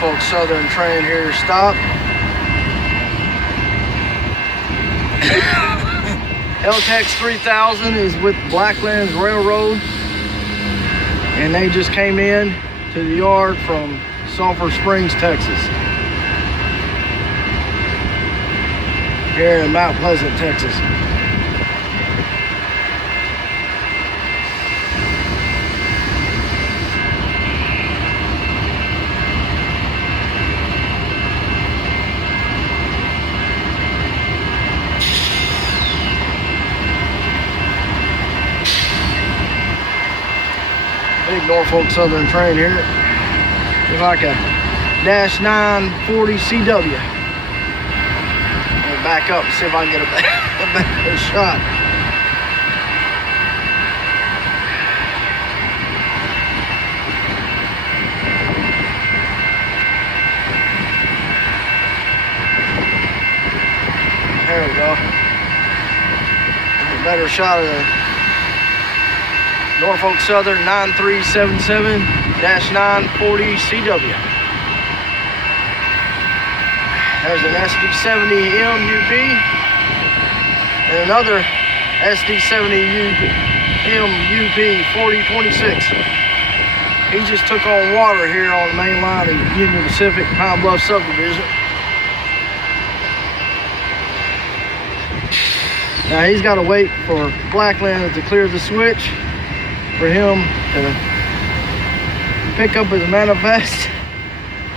Norfolk Southern train here stop. LTEX 3000 is with Blacklands Railroad, and they just came in to the yard from Sulphur Springs, Texas. Here in Mount Pleasant, Texas. Big Norfolk Southern train here. Looks like a -940 CW. I'll back up and see if I can get a better shot. There we go. A better shot of the Norfolk Southern 9377-940 CW. There's an SD70M UP and another SD70M UP 4026. He just took on water here on the main line of Union Pacific Pine Bluff Subdivision. Now he's got to wait for Blacklands to clear the switch for him to pick up his manifest.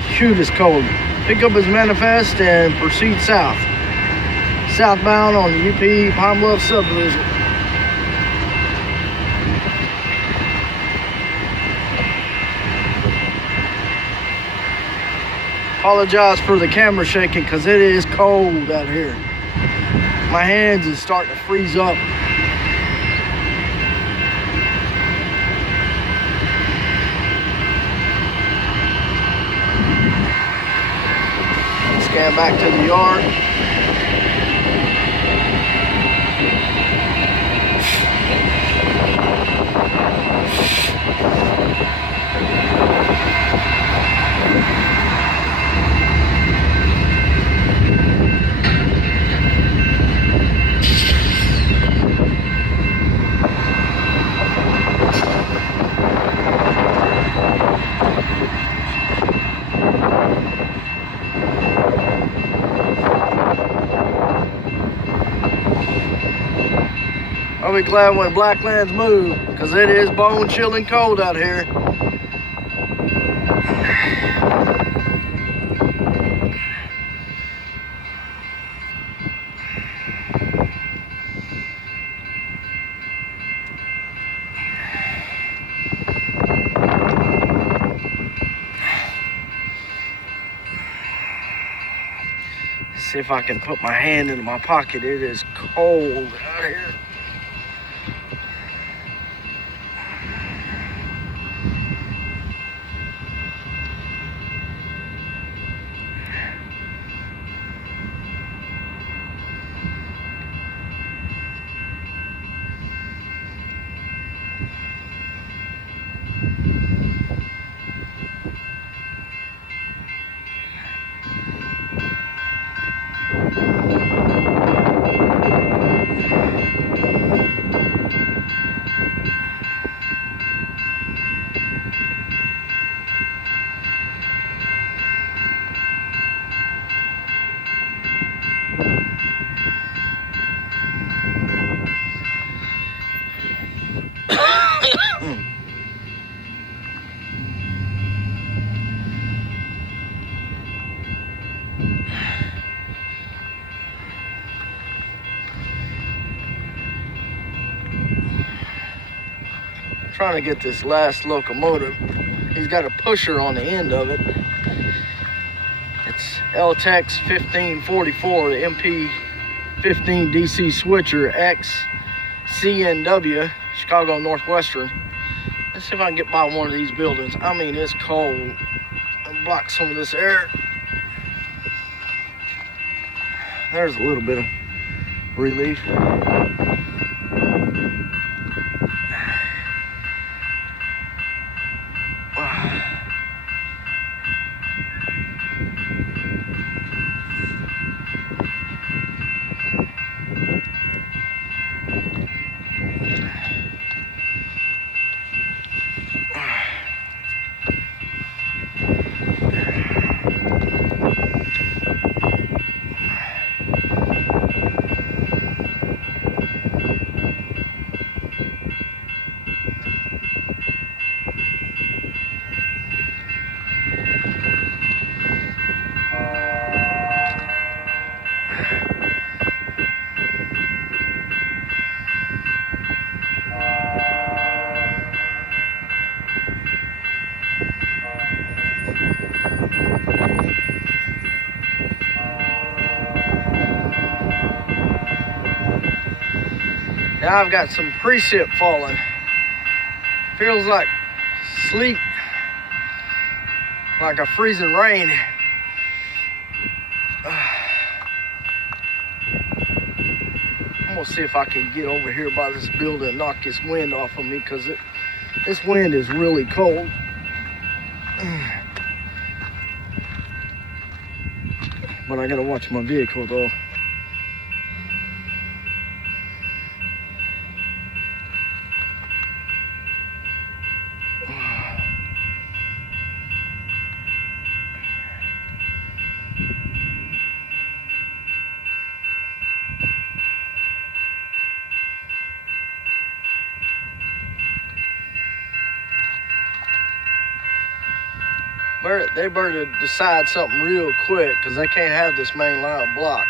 Shoot, it's cold. Pick up his manifest and proceed southbound on the UP Pine Bluff Subdivision. Apologize for the camera shaking because it is cold out here. My hands is starting to freeze up. Scan back to the yard. I'll be glad when Blacklands move, because it is bone chilling cold out here. See if I can put my hand into my pocket. It is cold out here. Trying to get this last locomotive. He's got a pusher on the end of it. It's LTEX 1544, the MP 15 DC switcher X CNW, Chicago Northwestern. Let's see if I can get by one of these buildings. I mean, it's cold. I'll block some of this air. There's a little bit of relief. Now I've got some precip falling. Feels like sleet, like a freezing rain. I'm gonna see if I can get over here by this building and knock this wind off of me, because this wind is really cold. But I gotta watch my vehicle though. They better decide something real quick, because they can't have this main line blocked.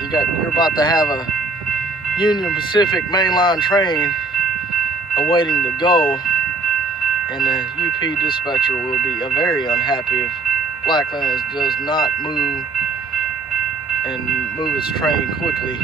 You're about to have a Union Pacific mainline train awaiting to go, and the UP dispatcher will be very unhappy if Blacklands does not move its train quickly.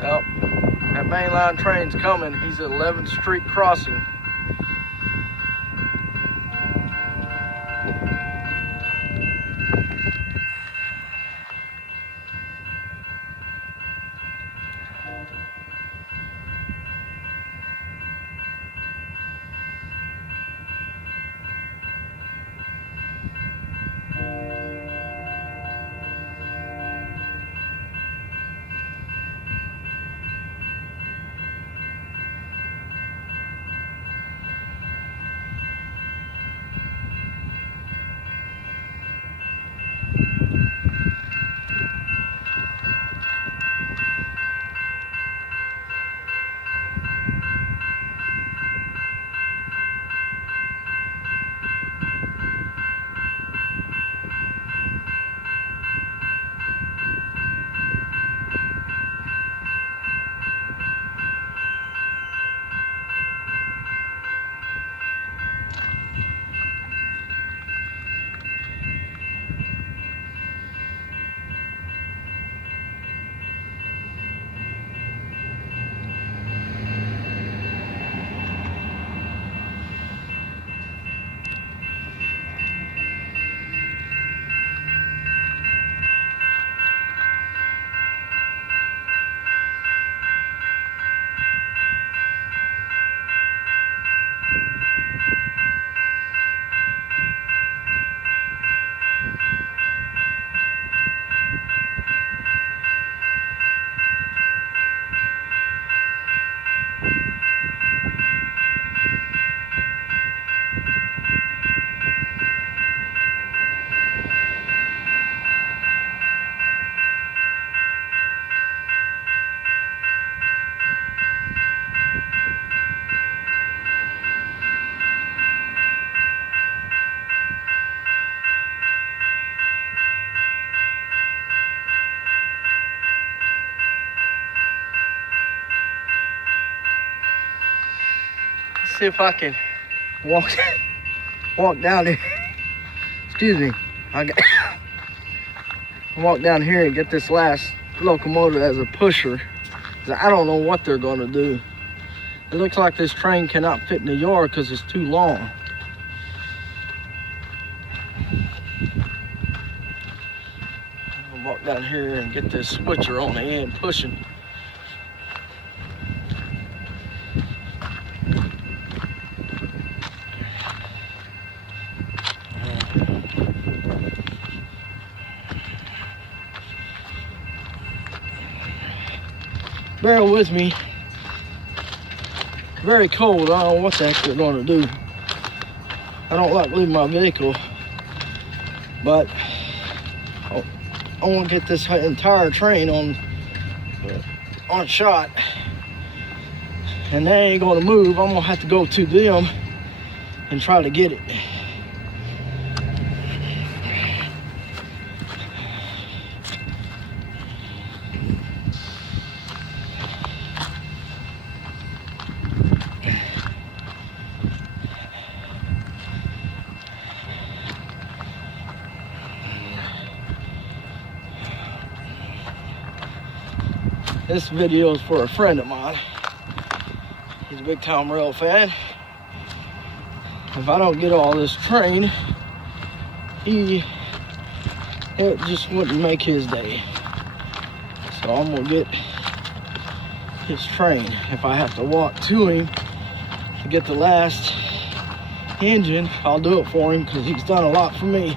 Well, that mainline train's coming. He's at 11th Street crossing. See if I can walk down here. Excuse me. Walk down here and get this last locomotive as a pusher. I don't know what they're going to do. It looks like this train cannot fit in the yard because it's too long. I'll walk down here and get this switcher on the end pushing. bear with me. Very cold. I don't know what the heck they're going to do. I don't like leaving my vehicle, but I want to get this entire train on shot, and they ain't going to move. I'm going to have to go to them and try to get it. This video is for a friend of mine. He's a big time rail fan. If I don't get all this train, it just wouldn't make his day. So I'm gonna get his train. If I have to walk to him to get the last engine, I'll do it for him because he's done a lot for me.